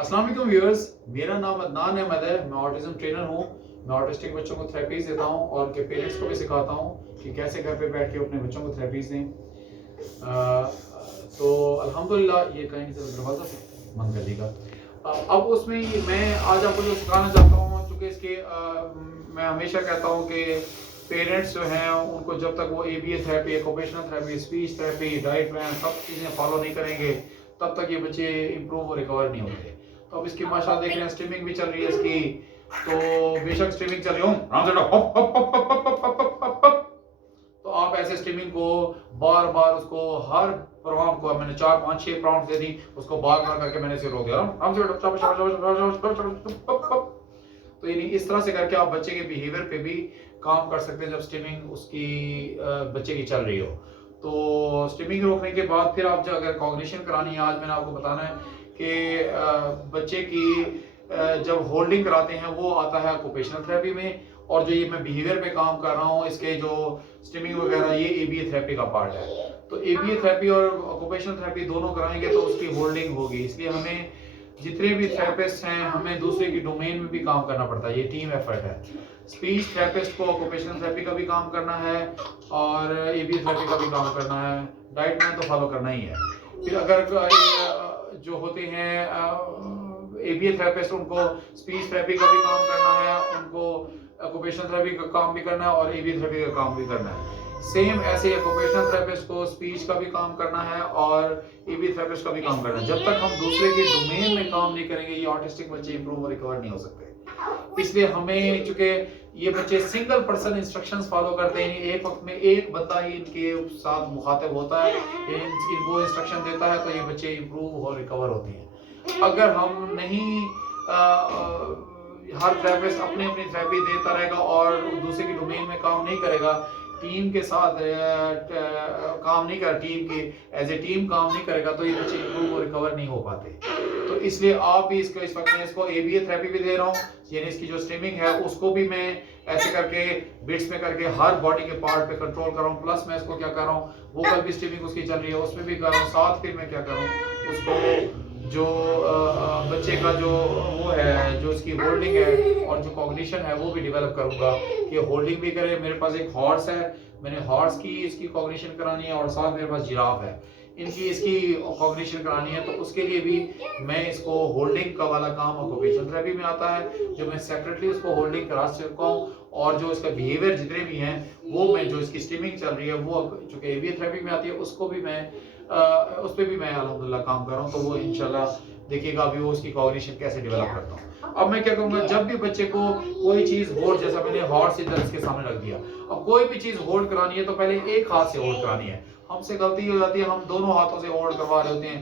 अस्सलाम वालेकुम व्यूअर्स, मेरा नाम अदनान अहमद है। मैं ऑटिज्म ट्रेनर हूँ। मैं ऑटिस्टिक बच्चों को थेरेपीज देता हूँ और उनके पेरेंट्स को भी सिखाता हूँ कि कैसे घर पे बैठ के अपने बच्चों को थेरेपीज दें। तो अल्हम्दुलिल्लाह ये कहीं से दरवाज़ा से बंद कर देगा। अब उसमें मैं आज आपको जो सिखाना चाहता हूँ, चूँकि इसके मैं हमेशा कहता हूँ कि पेरेंट्स जो हैं उनको जब तक वो ABA therapy, occupational therapy, speech therapy, diet plan सब चीज़ें फॉलो नहीं करेंगे, तब तक ये बच्चे इम्प्रूव और रिकवर नहीं होते। तो अब इसकी माशाल्लाह देख रहे हैं, स्ट्रीमिंग भी चल रही है इसकी। तो बेशक स्ट्रीमिंग चल रही हो, तो आप ऐसे स्ट्रीमिंग को बार बार उसको हर प्रॉम्प्ट को मैंने 4 5 6 प्रॉम्प्ट दे दी, उसको बार बार करके मैंने इसे रोक दिया। तो यानी इस तरह से करके आप बच्चे के बिहेवियर पे भी काम कर सकते हैं जब स्ट्रीमिंग उसकी बच्चे की चल रही हो। तो स्ट्रीमिंग रोकने के बाद फिर आप जो अगर कॉग्निशन करानी है, आज मैंने आपको बताना है कि बच्चे की जब होल्डिंग कराते हैं वो आता है ऑक्यूपेशनल थेरेपी में, और जो ये मैं बिहेवियर पे काम कर रहा हूँ इसके जो स्ट्रीमिंग वगैरह ये ABA थेरेपी का पार्ट है। तो ABA थेरेपी और ऑक्यूपेशनल थेरेपी दोनों कराएंगे तो उसकी होल्डिंग होगी। इसलिए हमें जितने भी थेरेपिस्ट हैं हमें दूसरे की डोमेन में भी काम करना पड़ता है, ये टीम एफर्ट है। स्पीच थेरेपिस्ट को ऑक्यूपेशनल थेरेपी का भी काम करना है और ABA थेरेपी का भी काम करना है, डाइट प्लान तो फॉलो करना ही है। फिर अगर जो होते हैं ABA थेरेपिस्ट, उनको स्पीच थेरेपी का भी काम करना है, उनको ऑक्यूपेशनल थेरेपी का काम भी करना है और ABA थेरेपी का काम भी करना है। सेम ऐसे ऑक्यूपेशनल थेरेपिस्ट को स्पीच का भी काम करना है और ABA थेरेपिस्ट का भी काम करना है। जब तक हम दूसरे के डोमेन में काम नहीं करेंगे ये ऑटिस्टिक बच्चे इंप्रूव और रिकवर नहीं हो सकते। इसलिए हमें, चूंकि ये बच्चे सिंगल पर्सन इंस्ट्रक्शंस फॉलो करते हैं, एक वक्त में एक बंदा ही इनके साथ मुखातिब होता है, इनको इंस्ट्रक्शन देता है, तो ये बच्चे इंप्रूव और रिकवर होते हैं। अगर हम नहीं हर थेरेपिस्ट अपनी अपनी थेरेपी देता रहेगा और दूसरे की डोमेन में काम नहीं करेगा, टीम के साथ काम नहीं कर टीम के एज ए टीम काम नहीं करेगा, तो ये बच्चे इंप्रूव और रिकवर नहीं हो पाते। तो इसलिए आप भी इसको, इस वक्त मैं इसको ABA थेरेपी भी दे रहा हूँ, यानी इसकी जो स्ट्रीमिंग है उसको भी मैं ऐसे करके बिट्स में करके हर बॉडी के पार्ट पे कंट्रोल कर रहा हूँ। प्लस मैं इसको क्या कर रहा हूँ, वोकल भी स्ट्रीमिंग उसकी चल रही है, उसमें भी कर रहा हूँ। साथ फिर मैं क्या कर रहा हूँ, उसको जो बच्चे का जो वो है, जो इसकी होल्डिंग है और जो कॉग्निशन है वो भी डेवलप करूंगा कि होल्डिंग भी करे। मेरे पास एक हॉर्स है, मैंने हॉर्स की इसकी कॉग्निशन करानी है, और साथ मेरे पास जिराफ है, इनकी इसकी कॉग्निशन करानी है। तो उसके लिए भी मैं इसको होल्डिंग का वाला काम ऑक्यूपेशनल थेरेपी में आता है, जो मैं सेपरेटली उसको होल्डिंग करा सकता हूँ। और जो इसका बिहेवियर जितने भी हैं वो मैं, जो इसकी स्ट्रीमिंग चल रही है वो चूंकि ABA थेरेपी में आती है, उसको भी मैं उस पर भी मैं अल्हम्दुलिल्लाह काम कर रहा हूँ। तो वो इंशाल्लाह देखिएगा अभी वो उसकी कॉग्निशन कैसे डेवलप करता हूँ। अब मैं क्या करूँगा, जब भी बच्चे को कोई चीज़ होल्ड, जैसा मैंने हॉर्स इधर इसके सामने रख दिया, अब कोई भी चीज़ होल्ड करानी है तो पहले एक हाथ से होल्ड करानी है। हमसे गलती हो जाती है, हम दोनों हाथों से होल्ड करवा रहे होते हैं।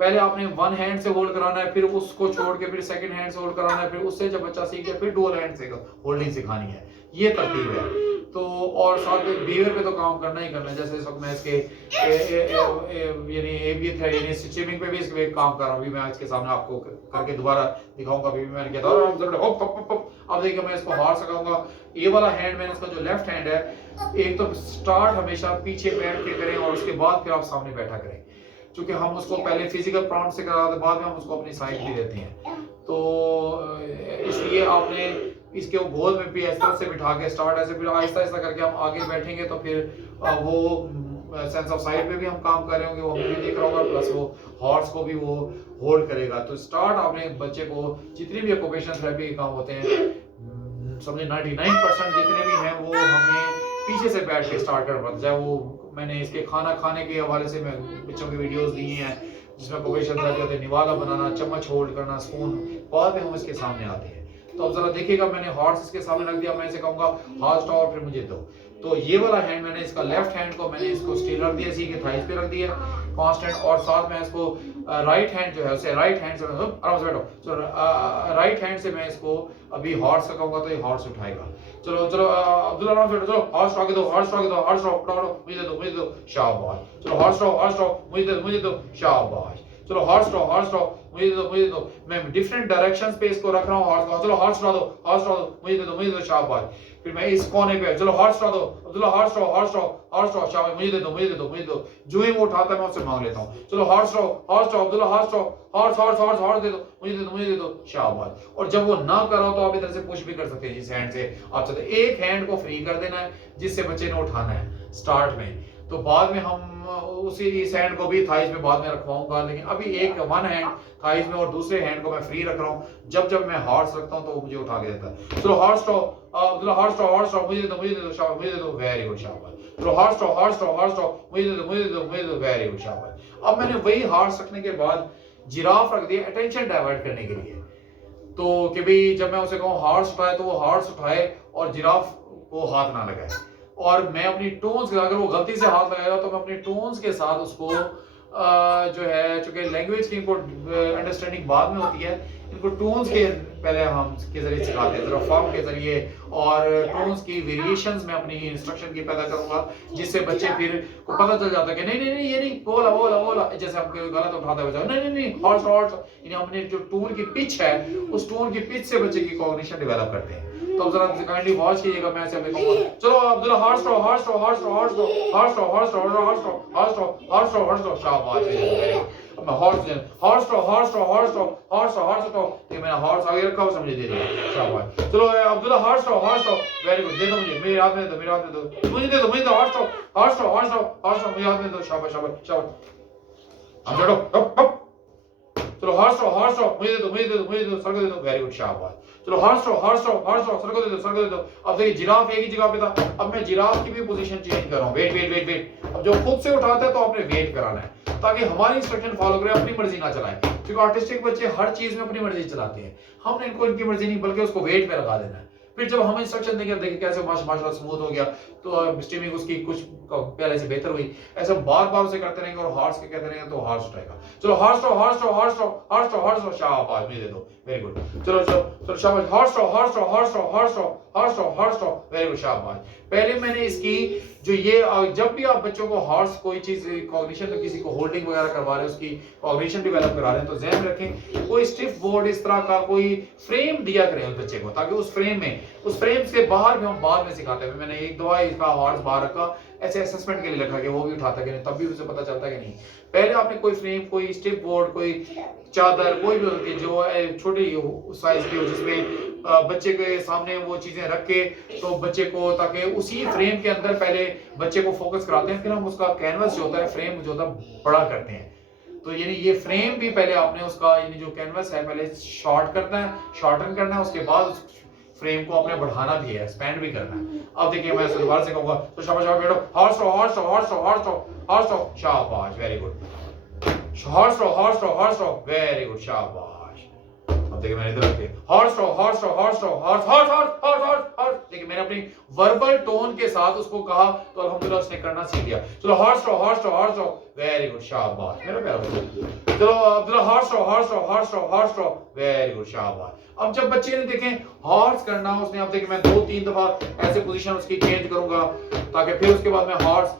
पहले आपने वन हैंड से होल्ड कराना है, फिर उसको छोड़ के फिर सेकंड हैंड से होल्ड कराना है, फिर उससे जब बच्चा सीख जाए फिर डुअल हैंड से होल्डिंग सिखानी है। ये तरतीब है। तो और साथ में बिहेवियर पे तो काम करना ही करना है। जैसे इस वक्त मैं इसके यानी ABA थे, यानी स्ट्रीमिंग पे भी इसके काम कर रहा हूँ। अभी मैं इसके सामने आपको करके दोबारा दिखाऊंगा। अभी मैंने किया था, अब देखिए मैं इसको हार सकाऊंगा। ये वाला हैंड मैंने, इसका जो लेफ्ट हैंड है, एक तो स्टार्ट हमेशा पीछे बैठ के करें और उसके बाद फिर आप सामने बैठा करें, क्योंकि हम उसको पहले फिजिकल प्रॉम्प्ट से कराते, बाद में हम उसको अपनी साइड भी देते हैं। तो इसलिए आपने इसके गोद में भी इस तरह से बिठा के स्टार्ट ऐसे, फिर आहिस्ता आहिस्ता करके हम आगे बैठेंगे तो फिर वो सेंस ऑफ साइड पे भी हम काम कर रहे होंगे, वो हमें भी दिख रहा होगा, प्लस वो हॉर्स को भी वो होल्ड करेगा। तो स्टार्ट आपने बच्चे को, जितने भी ऑक्यूपेशनल थेरेपी के काम होते हैं, समझे 99% जितने भी हैं वो हमें पीछे से बैठ के स्टार्ट करना पड़ता है। चाहे वो मैंने इसके खाना खाने के हवाले से मैं बच्चों की वीडियोस दी हैं जिसमें ऑक्यूपेशनल थेरेपी होते हैं, निवाला बनाना, चम्मच होल्ड करना, स्पून, बाद में हम इसके सामने आते हैं। तो अब जरा देखिएगा, मैंने हॉर्स इसके सामने रख दिया, मैं इसे कहूंगा हाथ उठाओ और फिर मुझे दो। तो ये वाला हैंड मैंने, इसका लेफ्ट हैंड को मैंने इसको स्टील रख दिया, इसी के थाइस पे रख दिया कांस्टेंट, और साथ में इसको राइट हैंड जो है उसे राइट हैंड से आराम से बैठो। सो राइट हैंड से मैं इसको अभी हॉर्स लगाऊंगा तो ये हॉर्स उठाएगा। चलो चलो अब्दुल्ला, आराम से बैठो, चलो हॉर्स उठा के दो, हॉर्स उठा के दो, हॉर्स उठाओ, मुझे दो, मुझे दो, शाबाश। चलो हॉर्स उठाओ, हॉर्स उठाओ, मुझे दो, शाबाश। चलो हॉर्स रहो, मुझे दे दो, मुझे दे दो। मैं डिफरेंट डायरेक्शंस पे इसको रख रहा हूँ हॉर्स को। चलो हॉर्स उड़ा दो, हॉर्स उड़ा दो, मुझे दे दो, मुझे दे दो, शाबाश। फिर मैं इस कोने पे, चलो हॉर्स उड़ा दो, अब्दुल्ला हॉर्स रहो, हॉर्स रहो, हॉर्स रहो, शाबाश, मुझे दे दो, मुझे दे दो, मुझे दे दो। जो ही वो उठाता है मैं उससे मांग लेता हूँ। चलो हॉर्स रहो, हॉर्स रहो, अब्दुल्ला हॉर्स रहो, हॉर्स हॉर्स हॉर्स हॉर्स दे दो, मुझे दे दो, मुझे दे दो, शाबाश। और जब वो ना करो तो आप इधर से पुश भी कर सकते हैं जिस हैंड से आप चाहते हैं। एक हैंड को फ्री कर देना है जिससे बच्चे ने उठाना है स्टार्ट में। तो बाद में हम उसी इस हैंड को भी थाइज में बाद में रखवाऊंगा, लेकिन अभी एक वन हैंड थाइज में और दूसरे हैंड को मैं फ्री रख रहा हूँ। जब जब मैं हॉर्स रखता हूँ तो वो मुझे उठा के देता है। चलो हॉर्स रहो, अब्दुल्ला हॉर्स रहो, हॉर्स रहो, मुझे दे दो, मुझे दे दो, शाबाश, मुझे दे दो, वेरी गुड, शाबाश। चलो हॉर्स रहो, हॉर्स रहो, हॉर्स रहो, मुझे दे दो, मुझे दे दो, मुझे दे दो, वेरी गुड, शाबाश। अब मैंने वही हॉर्स रखने के बाद जिराफ रख दिया अटेंशन डाइवर्ट करने के लिए। तो कि भाई जब मैं उसे कहूँ हॉर्स उठाए तो वो हॉर्स उठाए और जिराफ को हाथ ना लगाए। और मैं अपनी टोन्स, अगर वो गलती से हाथ लगाएगा तो मैं अपनी टोन्स के साथ उसको जो है, चूंकि लैंग्वेज की इनको अंडरस्टैंडिंग बाद में होती है, इनको टोन्स के पहले हम के जरिए सिखाते हैं, जरा फॉर्म के जरिए और टोन्स की वेरिएशंस में अपनी इंस्ट्रक्शन की पैदा करूंगा, जिससे बच्चे फिर को पता चल जाता है कि नहीं नहीं नहीं ये नहीं, बोला बोला बोला, जैसे हम गलत उठाते हैं बच्चा, नहीं नहीं नहीं हॉर्स हॉर्स, यानी हमने जो टोन की पिच है उस टोन की पिच से बच्चे की कॉग्निशन डेवलप करते हैं। तो जरा काइंडली वॉच कीजिएगा, मैं ऐसे कहूंगा चलो अब्दुल्ला हॉर्स रहो, हॉर्स रहो, हॉर्स रहो, हॉर्स रहो, हॉर्स रहो, हॉर्स रहो, हॉर्स रहो, हॉर्स रहो, हॉर्स रहो, हॉर्स रहो, शाबाश। अब मैं हॉर्स हॉर्स रहो, हॉर्स रहो, हॉर्स रहो, हॉर्स रहो, हॉर्स रहो, ये मैंने हॉर्स आगे रखा हुआ समझे, दे दिया, शाबाश। चलो अब्दुल्ला हॉर्स रहो, हॉर्स रहो, वेरी गुड, दे दो मुझे, मेरे हाथ में दे दो, मेरे हाथ में दो, मुझे दे दो, मुझे दो, हॉर्स रहो, हॉर्स रहो, हॉर्स रहो, हॉर्स रहो, मुझे हाथ में दो, शाबाश शाबाश शाबाश। अब चलो हप हप, चलो हॉर्स रहो, हॉर्स रहो, मुझे दे दो, मुझे दे दो, मुझे दे दो, सर को दे दो, वेरी गुड, शाबाश। चलो हॉर्स रहो, हॉर्स रहो, हॉर्स रहो, सर को दे दो, सर को दे दो। अब देखिए जिराफ एक ही जगह पे था, अब मैं जिराफ की भी पोजीशन चेंज कर रहा हूं, वेट वेट वेट वेट। अब जो खुद से उठाता है तो आपने वेट कराना है ताकि हमारी इंस्ट्रक्शन फॉलो करें, अपनी मर्जी ना चलाएं, क्योंकि आर्टिस्टिक बच्चे हर चीज में अपनी मर्जी चलाते हैं। हमने इनको इनकी मर्जी नहीं बल्कि उसको वेट पे लगा देना है। फिर जब हम इंस्ट्रक्शन देंगे, देखिए कैसे माशाल्लाह स्मूथ हो गया, तो स्ट्रीमिंग उसकी कुछ पहले से बेहतर हुई। ऐसे बार बार उसे करते रहेंगे और हॉर्स के कहते रहेंगे तो हॉर्स उठाएगा। चलो हॉर्स रहो, हॉर्स रहो, हॉर्स रहो, हॉर्स रहो, हॉर्स रहो, शाबाश, मुझे दे दो, वेरी गुड। चलो चलो चलो शाबाश, हॉर्स रहो, हॉर्स रहो, हॉर्स रहो, हॉर्स रहो, हॉर्स रहो, हॉर्स रहो, वेरी गुड, शाबाश। पहले मैंने इसकी जो ये जब भी आप बच्चों को हॉर्स कोई चीज कॉग्निशन, तो किसी को होल्डिंग वगैरह करवा रहे हैं, उसकी कॉग्निशन डेवलप करा रहे हैं, तो ध्यान रखें कोई स्टिफ बोर्ड इस तरह का कोई फ्रेम दिया करें उस बच्चे को, ताकि उस फ्रेम में, उस फ्रेम से बाहर भी हम बाद में सिखाते हैं। मैंने एक दो इसका हॉर्स बाहर रखा ऐसे असेसमेंट के लिए रखा कि वो भी उठाता कि नहीं, तब भी उसे पता चलता है कि नहीं। पहले आपने कोई फ्रेम, कोई स्टिफ बोर्ड, कोई चादर, कोई भी होती है जो छोटी साइज की हो, जिसमें बच्चे के सामने वो चीजें रख के तो बच्चे को, ताकि उसी फ्रेम के अंदर पहले बच्चे को फोकस कराते हैं, फिर हम उसका कैनवस जो होता है, फ्रेम जो होता है, बड़ा करते हैं। तो यानी ये फ्रेम भी पहले आपने उसका, यानी जो कैनवस है पहले शॉर्ट करना है, शॉर्टन करना है, उसके बाद फ्रेम को आपने बढ़ाना भी है, एक्सपेंड भी करना है। अब देखिए मैं दोबारा से कहूंगा, तो शाबाश शाबाश बेटो, हॉर्स रहो, हॉर्स रहो, हॉर्स रहो, हॉर्स रहो, हॉर्स रहो, शाबाश, वेरी गुड, हॉर्स रहो, हॉर्स रहो, हॉर्स रहो, वेरी गुड, शाबाश। अब देखिए मैंने इधर रख दिया, हॉर्स रहो, हॉर्स रहो, हॉर्स रहो, horse horse horse horse horse horse. देखिए मैंने अपनी वर्बल टोन के साथ उसको कहा तो अल्हम्दुलिल्लाह उसने करना सीख लिया। चलो हॉर्स रहो, हॉर्स रहो, हॉर्स रहो, वेरी गुड, शाबाश मेरा प्यारा बच्चा। चलो अब्दुल्ला हॉर्स रहो, हॉर्स रहो, हॉर्स रहो, हॉर्स रहो, वेरी गुड, शाबाश। अब जब बच्चे ने देखें हॉर्स करना उसने, अब देखिए मैं 2-3 दफा ऐसे पोजीशन उसकी चेंज करूंगा, ताकि फिर उसके बाद मैं हॉर्स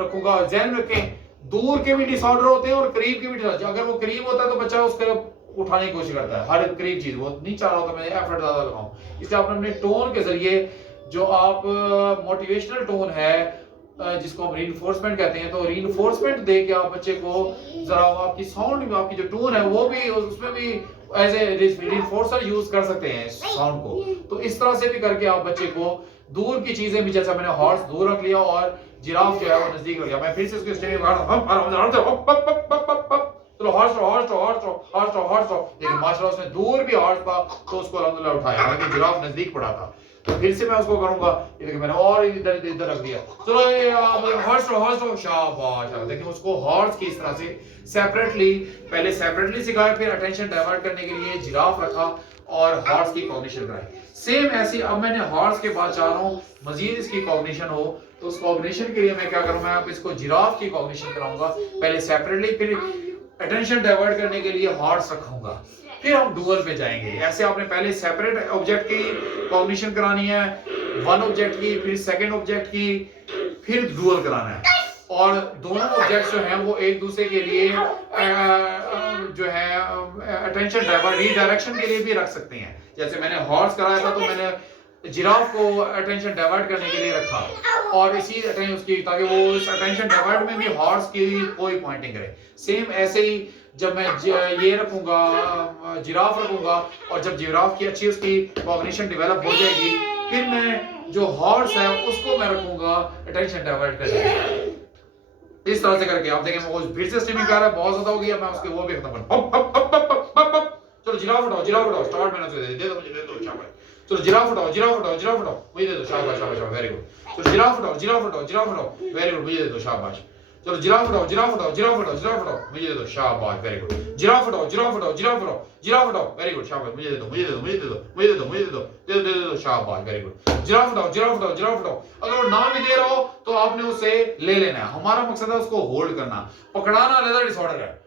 रखूंगा। ध्यान रखें दूर के भी डिसऑर्डर होते हैं और करीब के भी डिसऑर्डर। अगर वो करीब होता है तो बच्चा उसके उठाने की कोशिश करता है, हर करीब चीज, वो नहीं चाह रहा होता मैं एफर्ट ज्यादा लगाऊं। इसलिए आपने अपने टोन के जरिए, जो आप मोटिवेशनल टोन है जिसको हम रीइंफोर्समेंट कहते हैं, तो रीइंफोर्समेंट दे के आप बच्चे को जरा आपकी साउंड में, आपकी जो टोन है वो भी, उसमें भी एज ए रीइंफोर्सर यूज कर सकते हैं साउंड को। तो इस तरह से भी करके आप बच्चे को दूर की चीजें भी, जैसा मैंने हॉर्स दूर रख लिया और जिराफ जो है वो नजदीक रख लिया, मैं फिर से उसके स्टेज में चलो हॉर्स रहो, हॉर्स रहो, हॉर्स रहो, हॉर्स रहो, हॉर्स रहो। लेकिन माशाल्लाह उसने दूर भी हॉर्स था तो उसको अल्हम्दुलिल्लाह उठाया, हालांकि जिराफ नजदीक पड़ा था। तो फिर से मैं उसको करूंगा, ये देखिए मैंने और इधर इधर रख दिया। चलो ये हॉर्स रहो, हॉर्स रहो, शाबाश। देखिए उसको हॉर्स की इस तरह से सेपरेटली, पहले सेपरेटली सिखाया, फिर अटेंशन डाइवर्ट करने के लिए जिराफ रखा और हॉर्स की कॉग्निशन कराई। सेम ऐसे अब मैंने हॉर्स के बाद चाह रहा हूं मजीद इसकी कॉग्निशन हो, तो उस कॉग्निशन के लिए मैं क्या करूं, मैं अब इसको जिराफ की कॉग्निशन कराऊंगा, पहले सेपरेटली, फिर अटेंशन डाइवर्ट करने के लिए हॉर्स रखूंगा, फिर हम डुअल पे जाएंगे। ऐसे आपने पहले सेपरेट ऑब्जेक्ट की कॉग्निशन करानी है, वन ऑब्जेक्ट की, फिर सेकंड ऑब्जेक्ट की, फिर डुअल कराना है। और दोनों ऑब्जेक्ट्स जो हैं वो एक दूसरे के लिए जो है अटेंशन रीडायरेक्शन के लिए भी रख सकते हैं। जैसे मैंने हॉर्स कराया था तो मैंने जिराफ को अटेंशन डाइवर्ट करने के लिए रखा और इसी उसकी ताकि वो इस अटेंशन डाइवर्ट में भी हॉर्स की कोई पॉइंटिंग करे। सेम ऐसे ही जब मैं ये रखूंगा जिराफ रखूंगा और जब जिराफ की अच्छी उसकी कॉग्निशन डेवलप हो जाएगी फिर मैं जो हॉर्स है उसको मैं रखूंगा अटेंशन डाइवर्ट करने के लिए। इस तरह से करके आप देखें वो फिर से स्ट्रीमिंग कर रहा है, बहुत ज्यादा हो गया, मैं उसके वो भी खत्म कर। चलो जिराफ उठाओ स्टार्ट मैंने उसे दे दो, मुझे दे दो शाबाश। चलो जिराफ उठाओ मुझे दे दो शाबाश शाबाश वेरी गुड। चलो जिराफ उठाओ वेरी गुड मुझे दे दो शाबाश। चलो जिराफ उठाओ मुझे दे दो शाबाश वेरी गुड। जिराफ उठाओ वेरी गुड शाबाश मुझे दे दो शाबाश वेरी गुड। जिराफ उठाओ। अगर वो ना भी दे रहा हो तो आपने उसे ले लेना है। हमारा मकसद है उसको होल्ड करना। पकड़ाना अलग डिसऑर्डर है,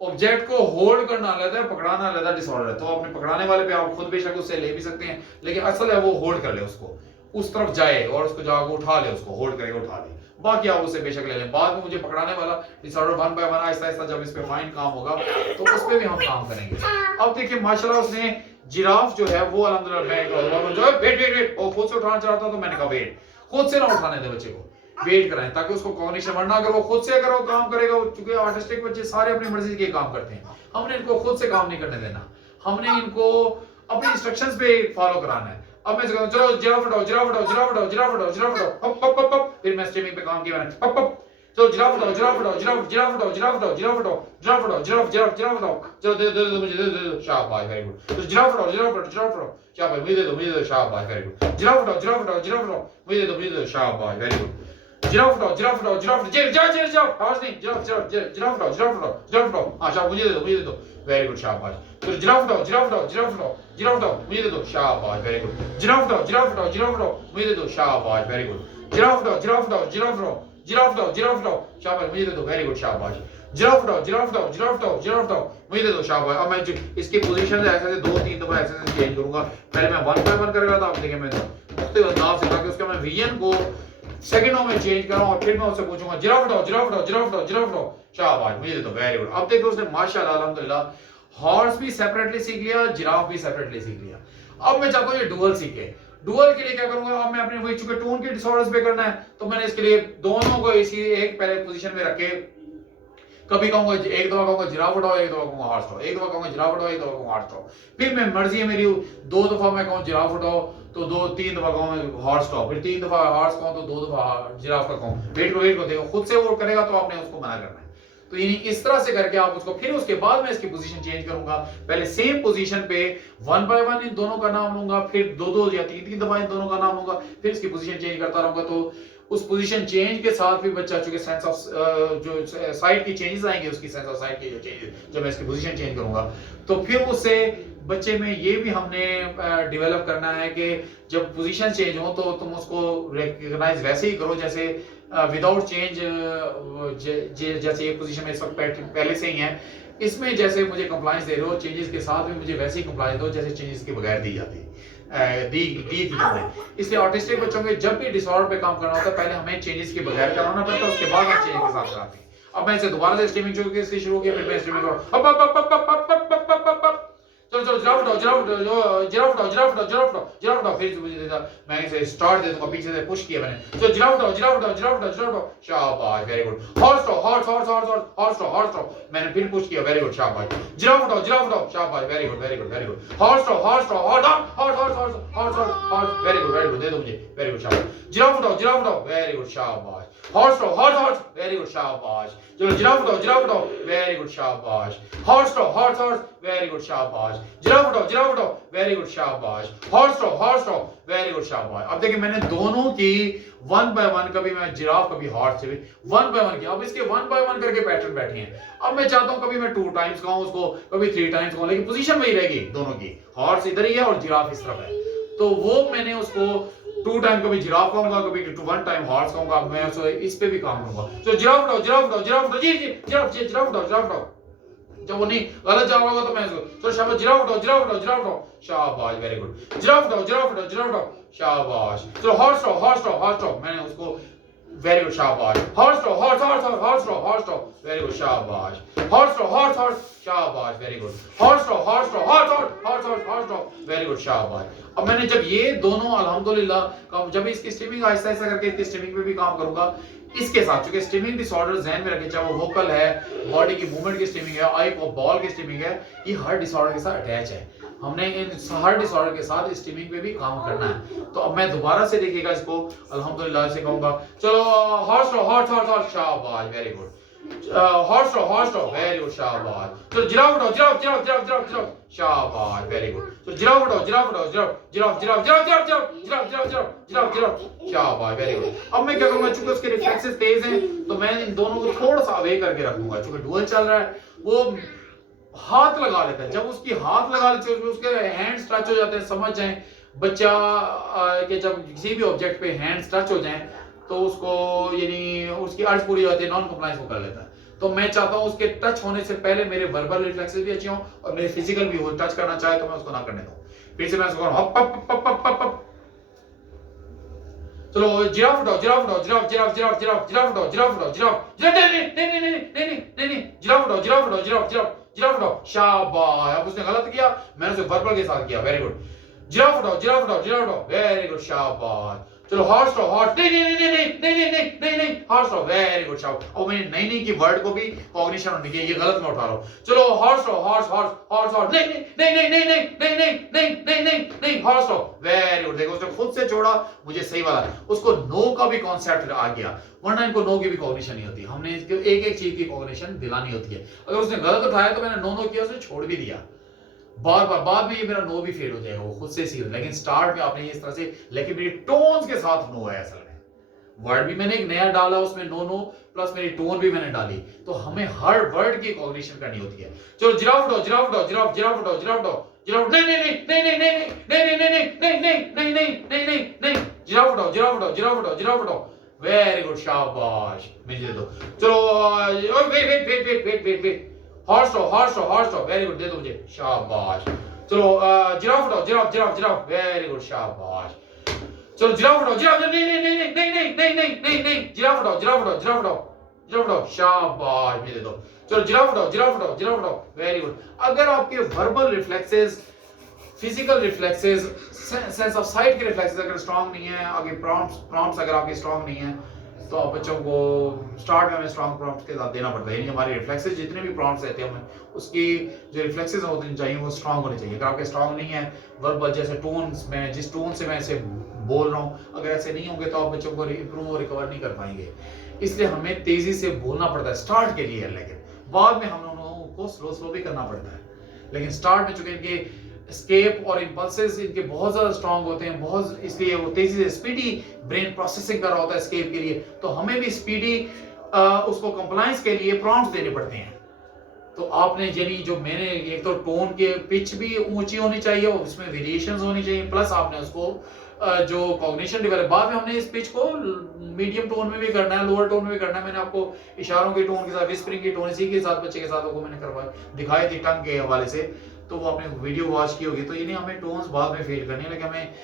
ऑब्जेक्ट को होल्ड करना अलग है, पकड़ाना अलग डिसऑर्डर है। तो अपने पकड़ाने वाले पे आप खुद बेशक उससे ले भी सकते हैं, लेकिन असल है वो होल्ड कर ले, उसको उस तरफ जाए और उसको जाकर उठा ले, उसको होल्ड करके उठा ले। बाकी आप उसे बेशक ले लें। बाद में मुझे पकड़ाने वाला डिसऑर्डर 1 बाय 1 आहिस्ता आहिस्ता जब इस पे फाइन काम होगा तो उस पे भी हम काम करेंगे। अब देखिए माशाल्लाह उसने जिराफ जो है वो अल्हम्दुलिल्लाह जो वेट और खुद से उठाना चाहता तो मैंने कहा वेट, खुद से ना उठाने दे बच्चे को, वेट कराएं ताकि उसको कॉग्निशन, वरना अगर वो खुद से अगर वो काम करेगा, क्योंकि आर्टिस्टिक बच्चे सारे अपनी मर्जी के काम करते हैं, हमने इनको खुद से काम नहीं करने देना, हमने इनको अपनी इंस्ट्रक्शंस पे फॉलो कराना है। अब मैं चलो जिराफ उठाओ फिर मैं स्ट्रीमिंग पे काम किया मैंने चलो जिराफ उठाओ चलो दे मुझे शाबाश वेरी गुड। तो जिराफ उठाओ शाबाश मुझे दे दो शाबाश वेरी गुड। जिराफ उठाओ मुझे दे दो शाबाश वेरी गुड। जिराफ उठाओ आवाज नहीं, जिराफ उठाओ हाँ शाबाश मुझे दे दो वेरी गुड शाबाश। तो जिराफ उठाओ मुझे दे दो शाबाश वेरी गुड। जिराफ उठाओ मुझे दे दो शाबाश वेरी गुड। जिराफ उठाओ शाबाश मुझे दे दो वेरी गुड शाबाश। जिराफ उठाओ मुझे दे दो शाबाश। अब मैं इसकी पोजीशन ऐसे 2-3 दफा ऐसे चेंज करूंगा। पहले मैं 1 बाय 1 कर रहा था, अब देखिए मैं मुख्तलिफ अंदाज से ताकि उसका मैं विजन को सेकंडों में चेंज करूं और फिर मैं उससे पूछूंगा जिराफ उठाओ शाबाश मुझे दे दो वेरी गुड। अब देखो उसने माशाल्लाह अल्हम्दुलिल्लाह हॉर्स भी सेपरेटली सीख लिया, जिराफ भी सेपरेटली सीख लिया। अब मैं चाहता हूं ये डुअल सीखे। डुअल के लिए क्या करूंगा, अब मैं अपने वही चूंकि टोन के डिसऑर्डर्स पे करना है तो मैंने इसके लिए दोनों को इसी एक पहले पोजीशन में रखे, कभी कहूंगा एक दफा कहूंगा जिराफ उठाओ, एक दफा कहूंगा हॉर्स उठाओ, एक दफा कहूंगा जिराफ उठाओ, एक दफा कहूंगा हॉर्स उठाओ। फिर मैं मर्जी है मेरी 2 दफा मैं कहूं जिराफ उठाओ तो 2-3 दफा कहूं मैं हॉर्स उठाओ, फिर 3 दफा हॉर्स कहूं तो 2 दफा जिराफ का कहूं। वेट को देखो, खुद से वो करेगा तो आपने उसको मना करना है। तो यानी इस तरह से करके आप उसको, फिर उसके बाद मैं इसकी पोजीशन चेंज करूंगा। पहले सेम पोजीशन पे 1 बाय 1 इन दोनों का नाम लूंगा, फिर 2-2 या 3-3 दफा इन दोनों का नाम लूंगा, फिर इसकी पोजीशन चेंज करता रहूंगा। तो उस पोजीशन चेंज के साथ भी बच्चा चूंकि सेंस ऑफ जो साइड की चेंजेस आएंगे, उसकी सेंस ऑफ साइड की जो चेंजेस जब मैं इसकी पोजीशन चेंज करूंगा तो फिर उससे बच्चे में ये भी हमने डेवलप करना है कि जब पोजीशन चेंज हो तो तुम उसको रिकॉग्नाइज वैसे ही करो जैसे विदाउट चेंज, जैसे ये पोजीशन में इस वक्त पहले से ही है, इसमें जैसे मुझे कंप्लायंस दे रहे हो चेंजेस के साथ भी मुझे वैसे ही कंप्लायंस दो जैसे चेंजेस के बगैर दी जाती दी है। इसलिए ऑटिस्टिक बच्चों के जब भी डिसऑर्डर पे काम करना होता है पहले हमें चेंजेस के बगैर कराना पड़ता है, उसके बाद हम चेंजेस के साथ कराते हैं। अब मैं इसे दोबारा से स्ट्रीमिंग शुरू किया, फिर मैं स्ट्रीमिंग चलो जिराफ उठाओ फिर मुझे देता, मैं इसे स्टार्ट दे दूंगा, पीछे से पुश किया मैंने। तो जिराफ उठाओ शाबाश वेरी गुड। हॉर्स उठाओ मैंने फिर पुश किया वेरी गुड शाबाश। जिराफ उठाओ शाबाश वेरी गुड। हॉर्स उठाओ वेरी गुड दे दो मुझे वेरी गुड शाबाश। जिराफ उठाओ वेरी गुड शाबाश। हॉर्स वेरी गुड शाबाश। चलो जिराफ उठाओ वेरी गुड शाबाश। हॉर्स वेरी गुड शाबाश। जिराफ उठाओ वेरी गुड शाबाश। हॉर्स वेरी गुड शाबाश। अब देखिए मैंने दोनों की 1 बाय 1, कभी मैं जिराफ कभी हॉर्स से 1 बाय 1 किया। अब इसके 1 बाय 1 करके पैटर्न बैठे हैं। अब मैं चाहता हूं कभी मैं 2 टाइम्स कहूं उसको, कभी 3 टाइम्स कहूं, लेकिन पोजीशन वही रहेगी दोनों की, हॉर्स इधर ही है और जिराफ इस तरफ है। तो वो मैंने उसको 2 टाइम कभी जिराफ कहूंगा, कभी 1 टाइम हॉर्स कहूंगा। मैं उसको इस पे भी काम करूंगा। तो जिराफ उठाओ जिराफ उठाओ जब वो नहीं गलत जवाब होगा तो मैं इसको तो शाबाश। जिराफ उठाओ शाबाश वेरी गुड। जिराफ उठाओ शाबाश। चलो हॉर्स उठाओ मैंने उसको Very good, shabash. Horse draw, horse draw. Very good, shabash. Horse draw, shabash. Very good. Horse draw. Very good, shabash. अब मैंने जब ये दोनों अल्हम्दुलिल्लाह जब इसकी स्ट्रीमिंग आहिस्ता आहिस्ता करके इसकी स्ट्रीमिंग पे भी काम करूंगा इसके साथ, क्योंकि स्ट्रीमिंग डिसऑर्डर ज़हन में रखें, चाहे वो वोकल है, बॉडी की मूवमेंट की स्ट्रीमिंग है, आई को बॉल की स्ट्रीमिंग है, ये हर डिसऑर्डर के साथ अटैच है। हमने इन हर डिसऑर्डर के साथ स्ट्रीमिंग पे भी काम करना है। तो अब मैं दोबारा से देखिएगा इसको अल्हम्दुलिल्लाह से कहूंगा। चलो हॉर्स शाबाश, very good. Horse draw, very good, शाबाश। चलो जिराफ शाबाश, वेरी गुड। तो जिराफ शाबाश, वेरी गुड। अब मैं क्या करूंगा, चूंकि उसके रिफ्लेक्सेस तेज हैं तो मैं इन दोनों को थोड़ा सा अवे करके रखूंगा। चूंकि डुअल चल रहा है, वो हाथ लगा लेता है, जब उसकी हाथ लगा लेते हैं उसके हैंड्स टच हो जाते हैं। समझ जाएं बच्चा कि जब किसी भी ऑब्जेक्ट पे हैंड्स टच हो जाएं तो उसको यानी उसकी अर्ज पूरी हो जाती है, नॉन कंप्लायंस वो कर लेता है। तो मैं चाहता हूं उसके टच होने से पहले मेरे वर्बल रिफ्लेक्सेस भी अच्छे हों और मेरे फिजिकल भी हो। टच करना चाहे तो मैं उसको ना करने दूं। फिर से मैं उसको हप हप हप हप हप हप। चलो जिराफ उठाओ, जिराफ उठाओ, giraffe giraffe giraffe giraffe giraffe उठाओ, जिराफ उठाओ, जिराफ नहीं जिराफ उठाओ, जिराफ उठाओ, जिराफ जिराफ जिराफ उठाओ, शाबाश। अब उसने गलत किया, मैंने उसे वर्बल के साथ किया, वेरी गुड। जिराफ उठाओ, जिराफ उठाओ, जिराफ उठाओ, वेरी गुड, शाबाश। चलो हॉर्स उठाओ, हॉर्स नहीं हॉर्स उठाओ, वेरी गुड, शाबाश। और मैंने नहीं की वर्ड को भी कॉग्निशन होनी चाहिए, ये गलत मैं उठा रहा हूं। चलो हॉर्स उठाओ, हॉर्स हॉर्स हॉर्स हॉर्स नहीं हॉर्स उठाओ, वेरी गुड। देखो उसने खुद से छोड़ा, मुझे सही वाला, उसको नो का भी कॉन्सेप्ट आ गया, वरना इनको नो की भी कॉग्निशन नहीं होती। हमने एक एक चीज की कॉग्निशन दिलानी होती है। अगर उसने गलत उठाया तो मैंने नो किया, उसने छोड़ भी दिया, बार बार बाद में ये मेरा नो भी फेड हो जाएगा, वो खुद से सीख। लेकिन स्टार्ट में आपने इस तरह से, लेकिन मेरी टोन्स के साथ नो है। असल में वर्ड भी मैंने एक नया डाला, उसमें नो प्लस मेरी टोन भी मैंने डाली। तो हमें हर वर्ड की कॉग्निशन करनी होती है। चलो जिराफ उठाओ, जिराफ उठाओ, जिराफ जिराफ उठाओ, जिराफ उठाओ, जिराफ नहीं जिराफ उठाओ, जिराफ उठाओ, जिराफ उठाओ, जिराफ उठाओ, वेरी गुड, शाबाश। मुझे दे दो। चलो wait horse draw, very good, दे दो मुझे, शाबाश। चलो जिराफ उठाओ, giraffe giraffe giraffe, very good, शाबाश। चलो जिराफ उठाओ, जिराफ नहीं जिराफ उठाओ, जिराफ उठाओ, जिराफ उठाओ, जिराफ उठाओ, शाबाश। मुझे दे दो। चलो जिराफ उठाओ, जिराफ उठाओ, जिराफ उठाओ, वेरी गुड। अगर आपके verbal reflexes, physical reflexes, sense of site के रिफ्लेक्सेस अगर स्ट्रांग नहीं है, आगे प्रॉम्प्ट्स अगर आपके स्ट्रांग नहीं है, तो आप बच्चों को स्टार्ट में हमें स्ट्रांग प्रॉम्प्ट्स के साथ देना पड़ता है। यानी हमारे रिफ्लेक्सेस जितने भी प्रॉम्प्ट्स रहते हैं हमें उसकी जो रिफ्लेक्सेस होने चाहिए वो स्ट्रांग होने चाहिए। अगर आपके स्ट्रांग नहीं है वर्बल, जैसे टोन्स में जिस टोन से मैं ऐसे बोल रहा हूँ, अगर ऐसे नहीं होंगे तो आप बच्चों को इंप्रूव और रिकवर नहीं कर पाएंगे। इसलिए हमें तेजी से बोलना पड़ता है स्टार्ट के लिए, लेकिन बाद में हम लोगों को स्लो भी करना पड़ता है। लेकिन स्टार्ट में चूंकि इनके स्केप और इंपल्सेस इनके बहुत ज्यादा स्ट्रांग होते हैं, बहुत, इसलिए वो तेजी से स्पीडी ब्रेन प्रोसेसिंग कर रहा होता है स्केप के लिए। तो हमें भी स्पीडी उसको कंप्लायंस के लिए प्रॉम्प्ट्स देने पड़ते हैं। तो आपने यानी जो मैंने एक तो टोन के पिच भी ऊंची होनी चाहिए और उसमें वेरिएशंस होनी चाहिए, प्लस आपने उसको जो कॉग्निशन डेवलप, बाद में हमने इस पिच को मीडियम टोन में भी करना है, लोअर टोन में भी करना है। मैंने आपको इशारों के टोन के साथ, विस्परिंग की टोन इसी के साथ बच्चे के साथ आपको मैंने करवाया, दिखाई थी टंग के हवाले से, तो वो आपने वीडियो वॉच की होगी। तो ये नहीं हमें टोन्स बाद में फील करनी है, लेकिन हमें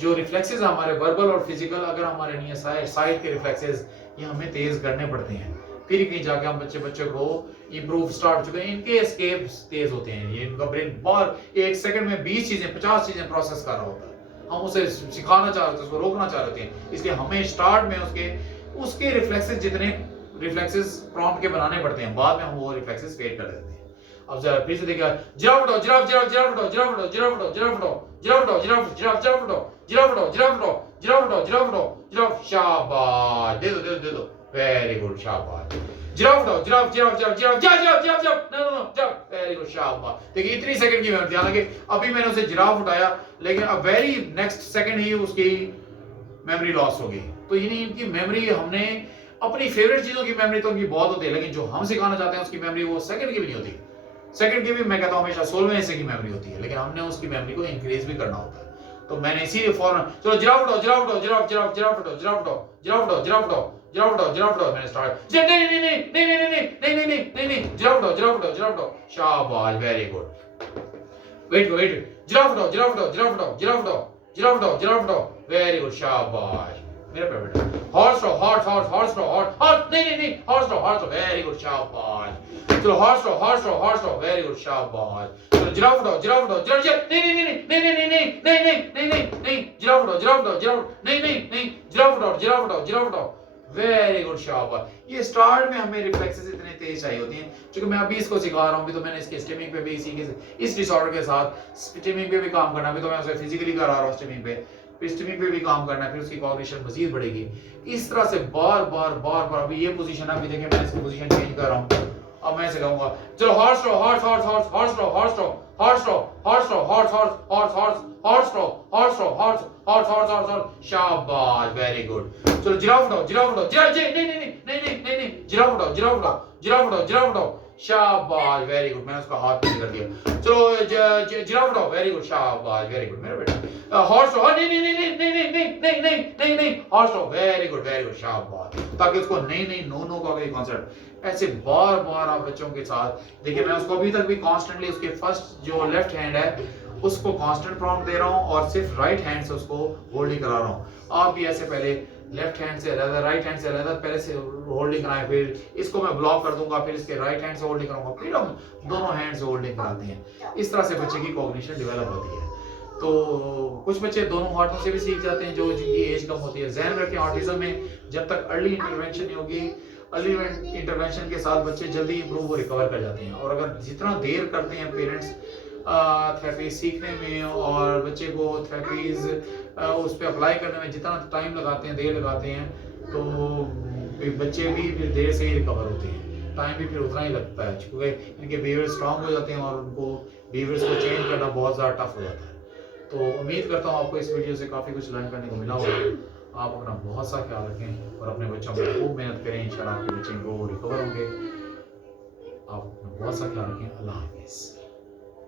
जो रिफ्लेक्सेस हमारे वर्बल और फिजिकल अगर हमारे नहीं है, साइड के रिफ्लेक्सेस ये हमें तेज करने पड़ते हैं, फिर कहीं जाके हम बच्चे को इंप्रूव स्टार्ट चुके हैं। इनके एस्केप्स तेज होते हैं, ये इनका ब्रेन बहुत एक सेकंड में 20 चीजें 50 चीजें प्रोसेस कर रहा होता है। हम उसे सिखाना चाह रहे थे, उसको रोकना चाह रहे थे, इसलिए हमें स्टार्ट में उसके रिफ्लेक्सेस जितने रिफ्लेक्सेस प्रॉम्प्ट के बनाने पड़ते हैं, बाद में हम वो रिफ्लेक्सेस फेड कर देते हैं। अब जरा फिर से देखिए, जिराफ उठाओ, जिराफ जिराफ जिराफ उठाओ, जिराफ उठाओ, जिराफ उठाओ, जिराफ उठाओ, जिराफ उठाओ, जिराफ जिराफ जिराफ उठाओ, जिराफ उठाओ, जिराफ उठाओ, जिराफ उठाओ, जिराफ उठाओ, जिराफ, शाबाश। दे दो, वेरी गुड, शाबाश। जिराफ उठाओ, giraffe giraffe giraffe giraffe giraffe giraffe giraffe no giraffe, very good, शाबाश। देखिए इतनी सेकंड की मेमोरी, हालांकि अभी मैंने उसे जिराफ उठाया, लेकिन अब वेरी नेक्स्ट सेकंड ही उसकी मेमोरी लॉस हो गई। तो ये इनकी मेमोरी, हमने अपनी फेवरेट चीजों की मेमोरी तो उनकी बहुत होती है, लेकिन जो हम सिखाना चाहते हैं उसकी मेमोरी वो सेकंड की भी नहीं होती। सेकंड की भी मैं कहता हूं हमेशा 16वें हिस्से की मेमोरी होती है, लेकिन हमने उसकी मेमोरी को इंक्रीज भी करना होता है। तो मैंने इसी फॉर्म, चलो जिराफ उठाओ, जिराफ उठाओ, जिराफ जिराफ जिराफ उठाओ, जिराफ उठाओ, जिराफ उठाओ, जिराफ उठाओ, जिराफ उठाओ, जिराफ उठाओ, मैंने स्टार्ट, नहीं जिराफ उठाओ, जिराफ उठाओ, जिराफ उठाओ, शाबाश, वेरी गुड। वेट जिराफ उठाओ, जिराफ उठाओ, जिराफ उठाओ, जिराफ उठाओ, जिराफ उठाओ, जिराफ उठाओ, वेरी गुड, शाबाश। मेरे पे बेटा, horse row, horse horse horse row, horse, नहीं नहीं नहीं, हॉर्स रो, वेरी गुड, शाबाश। चलो horse row, horse row, horse रो, वेरी गुड, शाबाश। चलो जिराफ उठाओ, जिराफ उठाओ, जिराफ, नहीं नहीं नहीं नहीं नहीं नहीं नहीं नहीं नहीं नहीं नहीं, जिराफ उठाओ, जिराफ उठाओ, जिराफ, नहीं नहीं नहीं, जिराफ उठाओ, जिराफ उठाओ, जिराफ उठाओ, वेरी गुड, शाबाश। ये स्टार्ट में हमें रिफ्लेक्सेस इतने तेज चाहिए होती हैं, क्योंकि मैं अभी इसको सिखा रहा हूँ, भी तो मैंने इसके स्टिमिंग पे भी इस डिसऑर्डर के साथ स्टिमिंग पे भी काम करना, भी तो मैं उसे फिजिकली करा रहा हूँ स्टिमिंग पे, फिर स्टिमिंग पे भी काम करना है, फिर उसकी कॉग्निशन मजीद बढ़ेगी। इस तरह से बार बार बार बार, अभी ये पोजीशन है, अभी देखिए मैं इसकी पोजीशन चेंज कर रहा हूँ, अब मैं सिखाऊंगा। चलो horse row, horse horse horse horse row, horse row, horse row, horse row, horse horse horse horse horse row, horse row, horse horse horse horse horse, शाबाश, वेरी गुड। चलो जिराफ उठाओ, जिराफ उठाओ, जिराफ, नहीं नहीं नहीं नहीं नहीं नहीं नहीं, जिराफ उठाओ, जिराफ उठाओ, जिराफ उठाओ, जिराफ उठाओ, शाबाश, वेरी गुड। मैंने उसका हाथ पीछे कर दिया। चलो जिराफ उठाओ, वेरी गुड, शाबाश, वेरी गुड मेरा बेटा। हॉर्स रो, नहीं नहीं नहीं नहीं नहीं नहीं नहीं नहीं नहीं नहीं नहीं, हॉर्स रो, वेरी गुड, शाबाश, ताकि उसको नहीं नहीं नो नो का कोई कॉन्सेप्ट। ऐसे बार बार आप बच्चों के साथ देखिए, मैं उसको अभी तक भी कॉन्स्टेंटली उसके फर्स्ट जो लेफ्ट हैंड है उसको कांस्टेंट प्रॉम्प्ट दे रहा हूँ और सिर्फ राइट हैंड से उसको होल्डिंग करा रहा हूँ। आप भी ऐसे पहले लेफ्ट हैंड से अलग, राइट हैंड से अलग, पहले से होल्डिंग कराएं, फिर इसको मैं ब्लॉक कर दूंगा, फिर इसके राइट हैंड से होल्डिंग कराऊंगा, फिर हम दोनों हैंड से होल्डिंग कराते हैं। इस तरह से बच्चे की कॉग्निशन डेवलप होती है। तो कुछ बच्चे दोनों हाथों से भी सीख जाते हैं, जो जिनकी एज कम होती है। ध्यान रखें, ऑटिज्म में जब तक अर्ली इंटरवेंशन नहीं होगी, अर्ली इंटरवेंशन के साथ बच्चे जल्दी इंप्रूव और रिकवर कर जाते हैं। और अगर जितना देर करते हैं पेरेंट्स थेरेपी सीखने में और बच्चे को थेरेपीज उस पर अप्लाई करने में जितना टाइम लगाते हैं, देर लगाते हैं, तो बच्चे भी फिर देर से ही रिकवर होते हैं, टाइम भी फिर उतना ही लगता है, क्योंकि इनके बिहेवियर स्ट्रांग हो जाते हैं और उनको बिहेवियर्स को चेंज करना बहुत ज़्यादा टफ हो जाता है। तो उम्मीद करता हूँ आपको इस वीडियो से काफ़ी कुछ लर्न करने को मिला होगा। आप अपना बहुत सा ख्याल रखें और अपने बच्चों पर खूब मेहनत करें, इंशाल्लाह आपके बच्चे को रिकवर होंगे। आप अपना बहुत सा ख्याल रखें। अल्लाह हाफिज़।